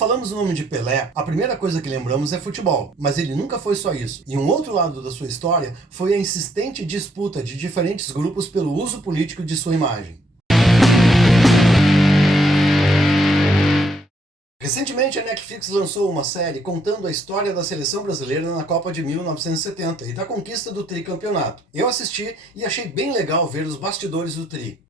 falamos o nome de Pelé, a primeira coisa que lembramos é futebol, mas ele nunca foi só isso. E um outro lado da sua história foi a insistente disputa de diferentes grupos pelo uso político de sua imagem. Recentemente, a Netflix lançou uma série contando a história da seleção brasileira na Copa de 1970 e da conquista do tricampeonato. Eu assisti e achei bem legal ver os bastidores do tri.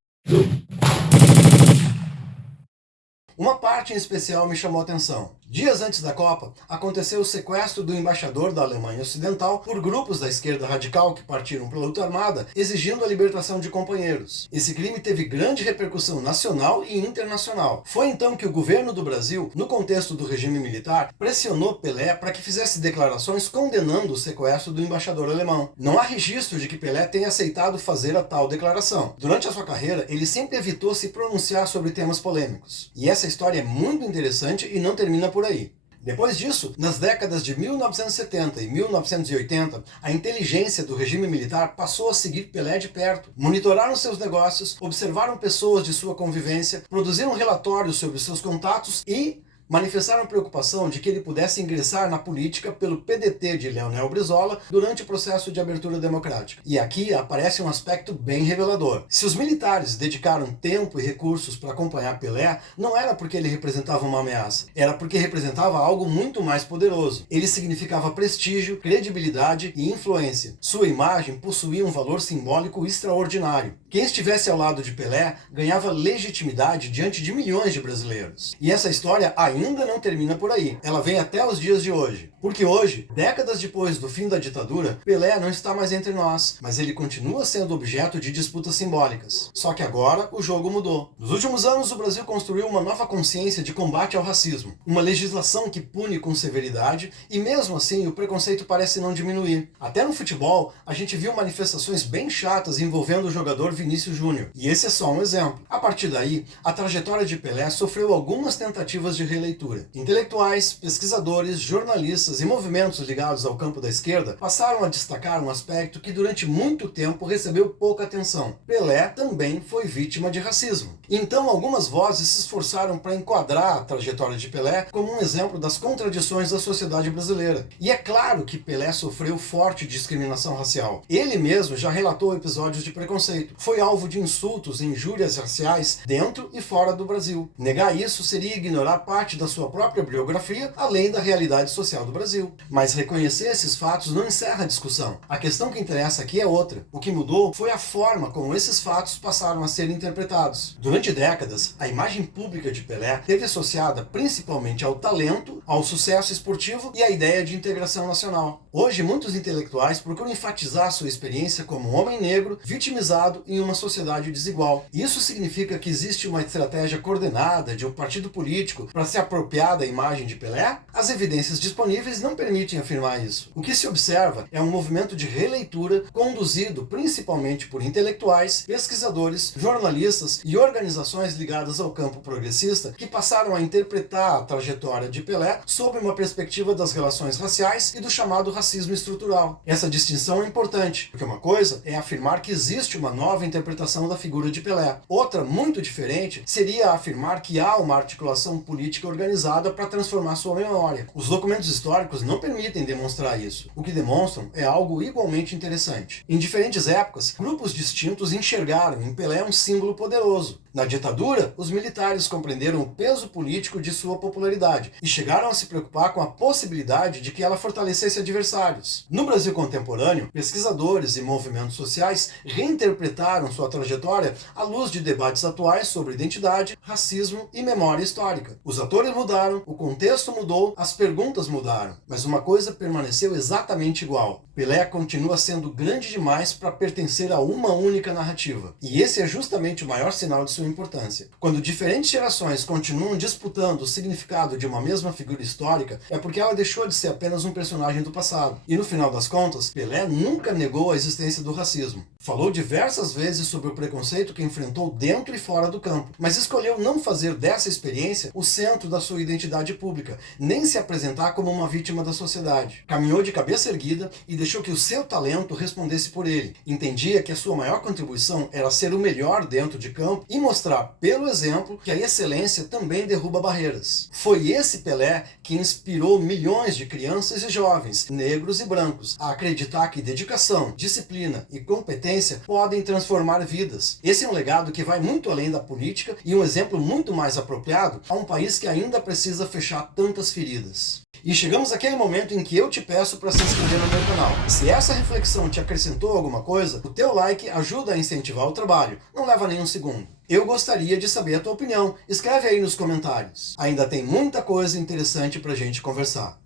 Uma parte em especial me chamou a atenção. Dias antes da Copa, aconteceu o sequestro do embaixador da Alemanha Ocidental por grupos da esquerda radical que partiram para a luta armada, exigindo a libertação de companheiros. Esse crime teve grande repercussão nacional e internacional. Foi então que o governo do Brasil, no contexto do regime militar, pressionou Pelé para que fizesse declarações condenando o sequestro do embaixador alemão. Não há registro de que Pelé tenha aceitado fazer a tal declaração. Durante a sua carreira, ele sempre evitou se pronunciar sobre temas polêmicos. E essa história é muito interessante e não termina por aí. Depois disso, nas décadas de 1970 e 1980, a inteligência do regime militar passou a seguir Pelé de perto. Monitoraram seus negócios, observaram pessoas de sua convivência, produziram relatórios sobre seus contatos e manifestaram preocupação de que ele pudesse ingressar na política pelo PDT de Leonel Brizola durante o processo de abertura democrática. E aqui aparece um aspecto bem revelador. Se os militares dedicaram tempo e recursos para acompanhar Pelé, não era porque ele representava uma ameaça, era porque representava algo muito mais poderoso. Ele significava prestígio, credibilidade e influência. Sua imagem possuía um valor simbólico extraordinário. Quem estivesse ao lado de Pelé ganhava legitimidade diante de milhões de brasileiros. E essa história ainda não termina por aí. Ela vem até os dias de hoje. Porque hoje, décadas depois do fim da ditadura, Pelé não está mais entre nós, mas ele continua sendo objeto de disputas simbólicas. Só que agora o jogo mudou. Nos últimos anos, o Brasil construiu uma nova consciência de combate ao racismo, uma legislação que pune com severidade e mesmo assim o preconceito parece não diminuir. Até no futebol, a gente viu manifestações bem chatas envolvendo o jogador Vinícius Júnior. E esse é só um exemplo. A partir daí, a trajetória de Pelé sofreu algumas tentativas de releitura. Intelectuais, pesquisadores, jornalistas e movimentos ligados ao campo da esquerda passaram a destacar um aspecto que durante muito tempo recebeu pouca atenção. Pelé também foi vítima de racismo. Então algumas vozes se esforçaram para enquadrar a trajetória de Pelé como um exemplo das contradições da sociedade brasileira. E é claro que Pelé sofreu forte discriminação racial. Ele mesmo já relatou episódios de preconceito. Foi alvo de insultos e injúrias raciais dentro e fora do Brasil. Negar isso seria ignorar parte da sua própria biografia, além da realidade social do Brasil. Mas reconhecer esses fatos não encerra a discussão. A questão que interessa aqui é outra. O que mudou foi a forma como esses fatos passaram a ser interpretados. Durante décadas, a imagem pública de Pelé esteve associada principalmente ao talento, ao sucesso esportivo e à ideia de integração nacional. Hoje, muitos intelectuais procuram enfatizar sua experiência como um homem negro, vitimizado em uma sociedade desigual. Isso significa que existe uma estratégia coordenada de um partido político para se apropriar da imagem de Pelé? As evidências disponíveis não permitem afirmar isso. O que se observa é um movimento de releitura conduzido principalmente por intelectuais, pesquisadores, jornalistas e organizações ligadas ao campo progressista que passaram a interpretar a trajetória de Pelé sob uma perspectiva das relações raciais e do chamado racismo estrutural. Essa distinção é importante, porque uma coisa é afirmar que existe uma nova interpretação da figura de Pelé. Outra, muito diferente, seria afirmar que há uma articulação política organizada para transformar sua memória. Os documentos históricos não permitem demonstrar isso. O que demonstram é algo igualmente interessante. Em diferentes épocas, grupos distintos enxergaram em Pelé um símbolo poderoso. Na ditadura, os militares compreenderam o peso político de sua popularidade e chegaram a se preocupar com a possibilidade de que ela fortalecesse adversários. No Brasil contemporâneo, pesquisadores e movimentos sociais reinterpretaram sua trajetória à luz de debates atuais sobre identidade, racismo e memória histórica. Os atores mudaram, o contexto mudou, as perguntas mudaram, mas uma coisa permaneceu exatamente igual. Pelé continua sendo grande demais para pertencer a uma única narrativa. E esse é justamente o maior sinal de sua importância. Quando diferentes gerações continuam disputando o significado de uma mesma figura histórica, é porque ela deixou de ser apenas um personagem do passado. E no final das contas, Pelé nunca negou a existência do racismo. Falou diversas vezes sobre o preconceito que enfrentou dentro e fora do campo, mas escolheu não fazer dessa experiência o centro da sua identidade pública, nem se apresentar como uma vítima da sociedade. Caminhou de cabeça erguida e deixou que o seu talento respondesse por ele. Entendia que a sua maior contribuição era ser o melhor dentro de campo e mostrar pelo exemplo que a excelência também derruba barreiras. Foi esse Pelé que inspirou milhões de crianças e jovens, negros e brancos, a acreditar que dedicação, disciplina e competência podem transformar vidas. Esse é um legado que vai muito além da política e um exemplo muito mais apropriado a um país que ainda precisa fechar tantas feridas. E chegamos àquele momento em que eu te peço para se inscrever no meu canal. Se essa reflexão te acrescentou alguma coisa, o teu like ajuda a incentivar o trabalho, não leva nem um segundo. Eu gostaria de saber a tua opinião, escreve aí nos comentários. Ainda tem muita coisa interessante pra gente conversar.